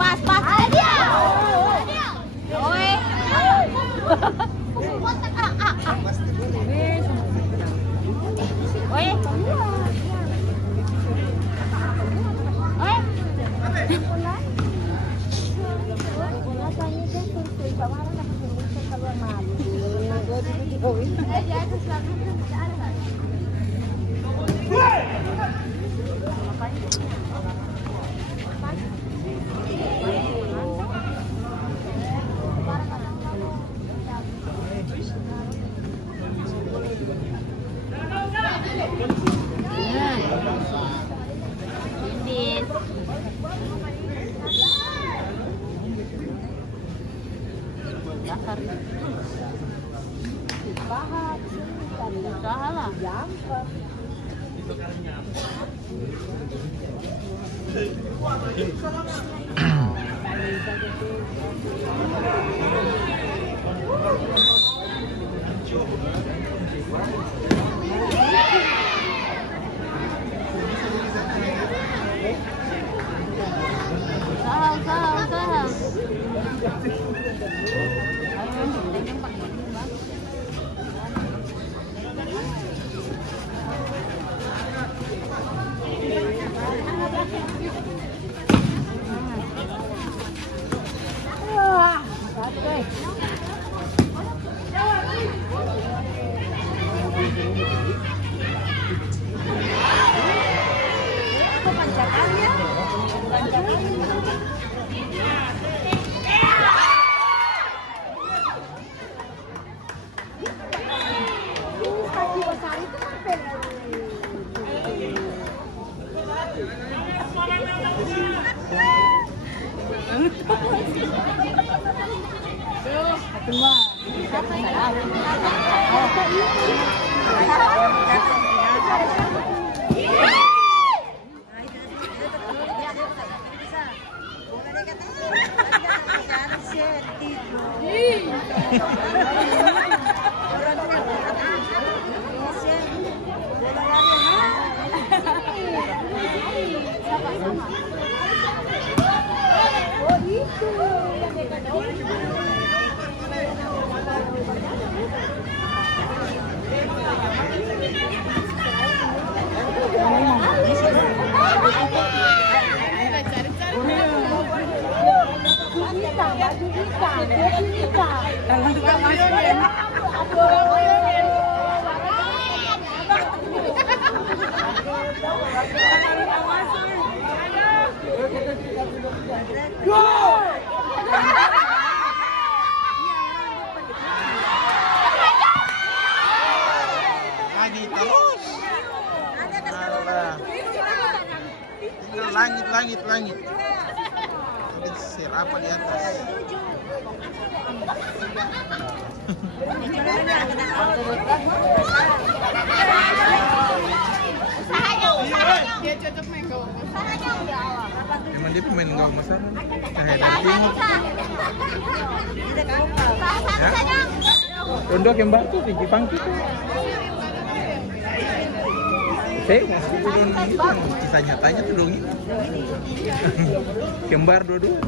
Pas. Dia. Oi. Oi. Lagi terus. Langit. Ada sisir apa di atas? Dia cocok main gawang. Emang dia pemain gawang masalah. Untuk yang batu tinggi pangki. Saya ngasih turun itu kisah nyatanya tuh dong ini. Kembar dua-dua.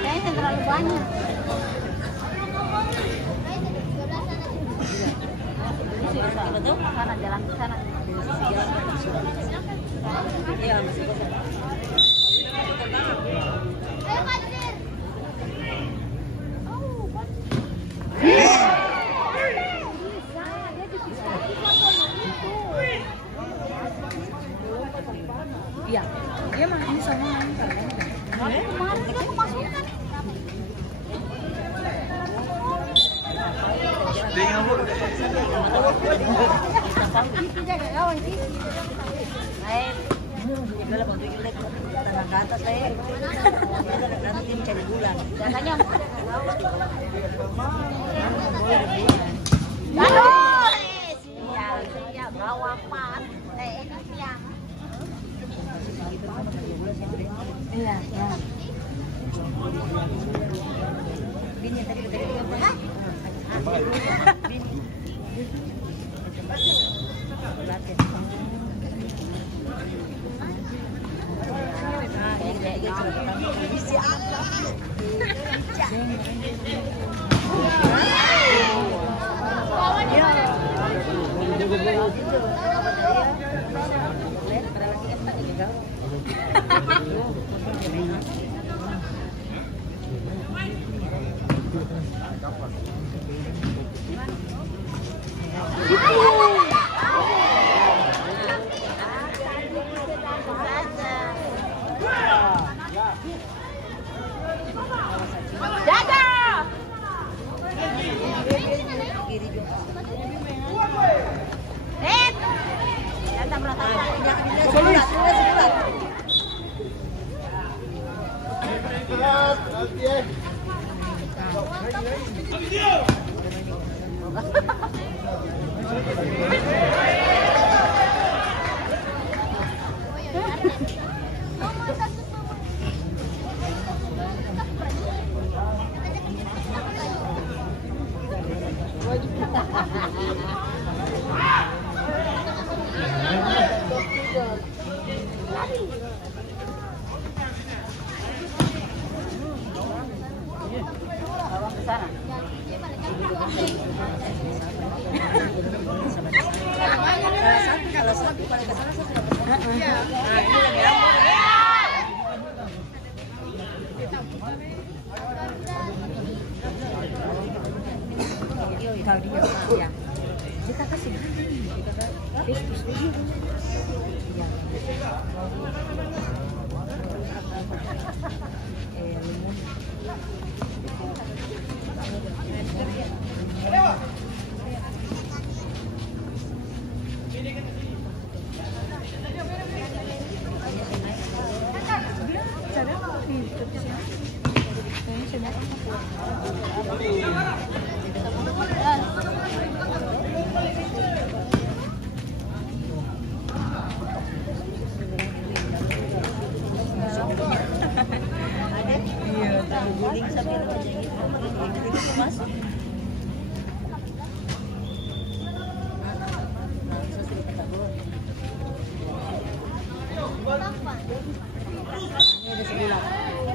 Kayaknya terlalu banyak. Betul? Sana jalan ke sana. Iya, masih kosong. Ayo Kadir. Iya, dia mah ini sama main kan. Kemarin kita kemasukan. Dia ngambuk.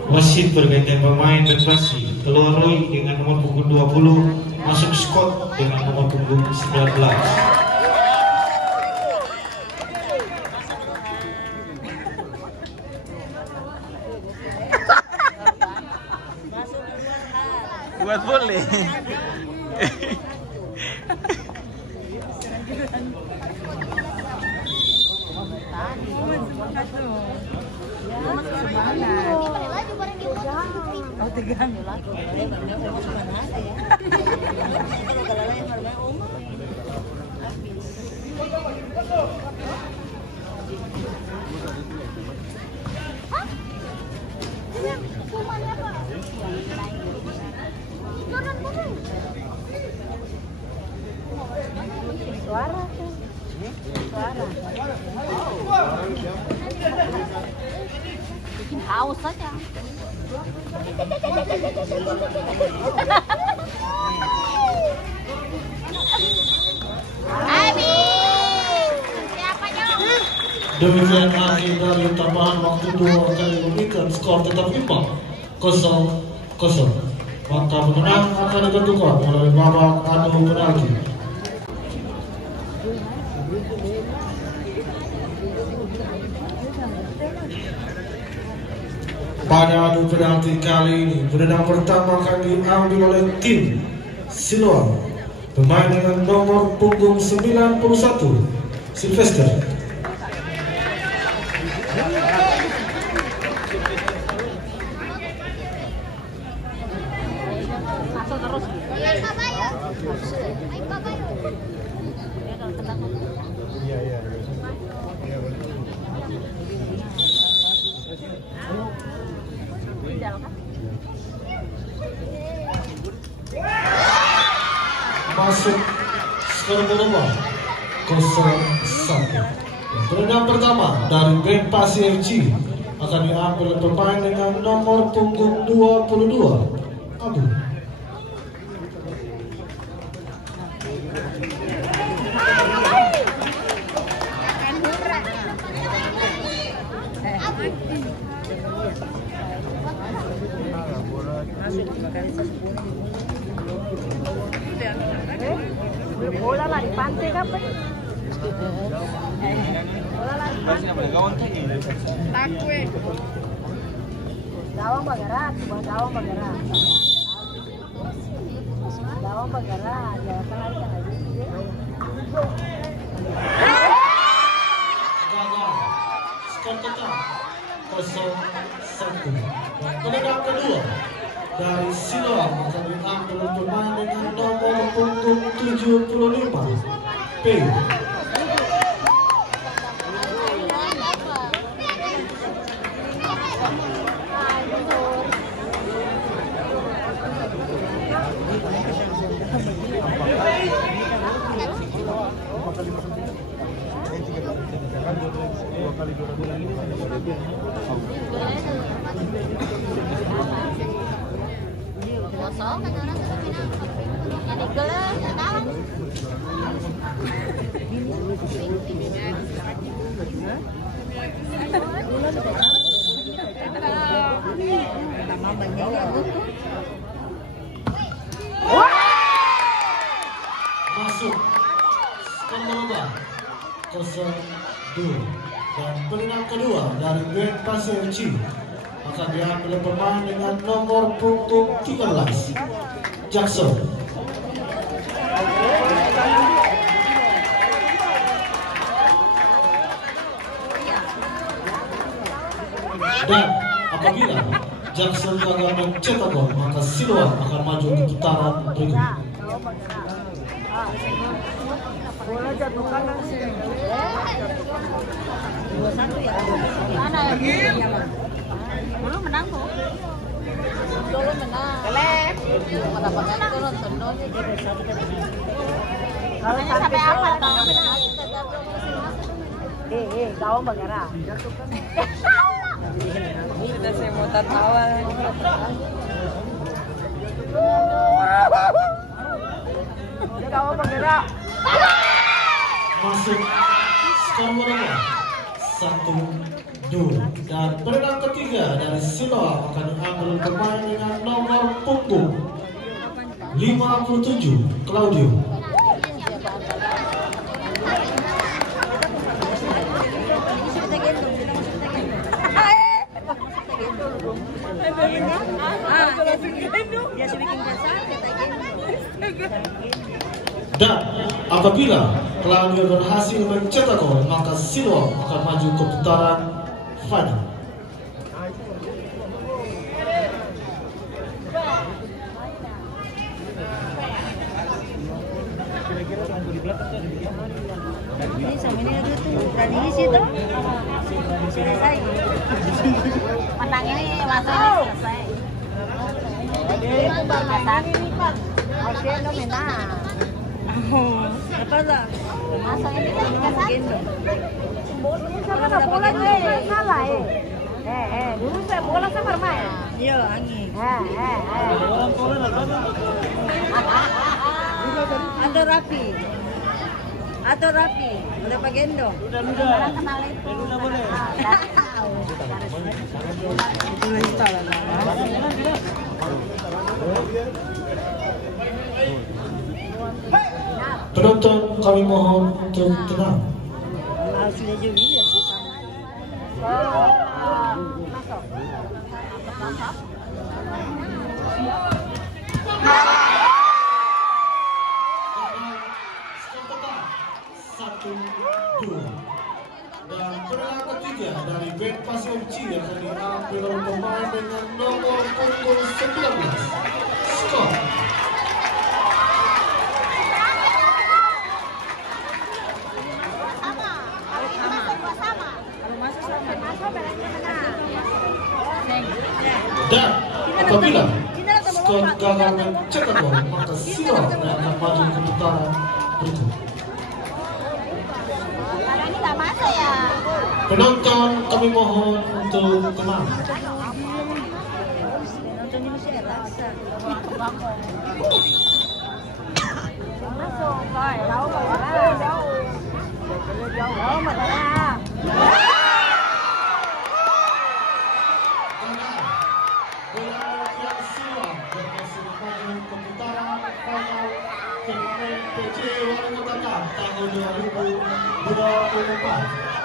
Wasit bergantian pemain dan wasit keluar Roy dengan nomor punggung 20, masuk Scott dengan nomor punggung 19. Buat boleh. tegang. Suara tuh. Suara. Bikin haus saja. Demikian akhir dari tambahan waktu 2 kali memberikan skor tetap imbang 0-0. Maka pemenang akan ditentukan melalui babak adu penalti. Pada adu penalti kali ini, penendang pertama akan diambil oleh tim Siloam. Pemain dengan nomor punggung 91, Sylvester. Masuk terus. Masuk skor berubah 0-1. Penendang pertama dari band Pasir FC akan diambil pemain dengan nomor punggung 22, Abu. Bola lah di pantai apa? Bola lah di pantai. Takwe. Dawang bergerak, dawang bergerak. Dawang bergerak, ya kan lari kan lagi. Gagal. Skor tetap 0-1. Penendang kedua dari Siloam akan diambil pemain dengan nomor punggung 75, P. Kosong kan orang yang digelar dalam. Masuk skor berubah 0-2. Dan penendang kedua dari band Pasir FC akan diambil pemain dengan nomor punggung 13, Jackson. Dan apabila Jackson gagal mencetak gol, maka Siloam akan maju ke putaran berikutnya. Bola jatuh kanan sih. 2-1 ya. Mana ya? Dulu menang kok. Dulu menang. Kelep. Mata-mata itu nonton dong. Kalau sampai apa? Gawang bergerak. Sudah saya mau tertawa. Gawang bergerak. Masuk skor berubah 1-2. Dan penendang ketiga dari Siloam akan diambil pemain dengan nomor punggung 57, Claudio. Dan apabila Claudio berhasil mencetak gol, maka Siloam akan maju ke putaran final. Ini sama ini ada tuh dari situ. Selesai. Menang ini masa ini selesai. Harusnya lo menang. Apa dah? Masa ini kan Gendong. sama bola salah dulu saya bola sama main. Iya, angin. Atau rapi. Atau rapi. Udah pakai gendong. Orang kenal itu. Itu lagi salah. Penonton kami mohon untuk tenang. Asli juga ya sih sama. Masuk. Skor total 1-2. Dan pemenang ketiga dari band Pasir FC akan diambil oleh pemain dengan nomor punggung 19. Skor dan apabila skor gagal mencetak gol, maka Siro akan maju ke putaran berikut. Karena ini nggak masuk ya. Penonton kami mohon untuk tenang. Nonton ini masih relaksa. Masuk, coi, đâu mà đâu. Đâu mà ra. Turnamen PJ Wali Kota Tahun 2024.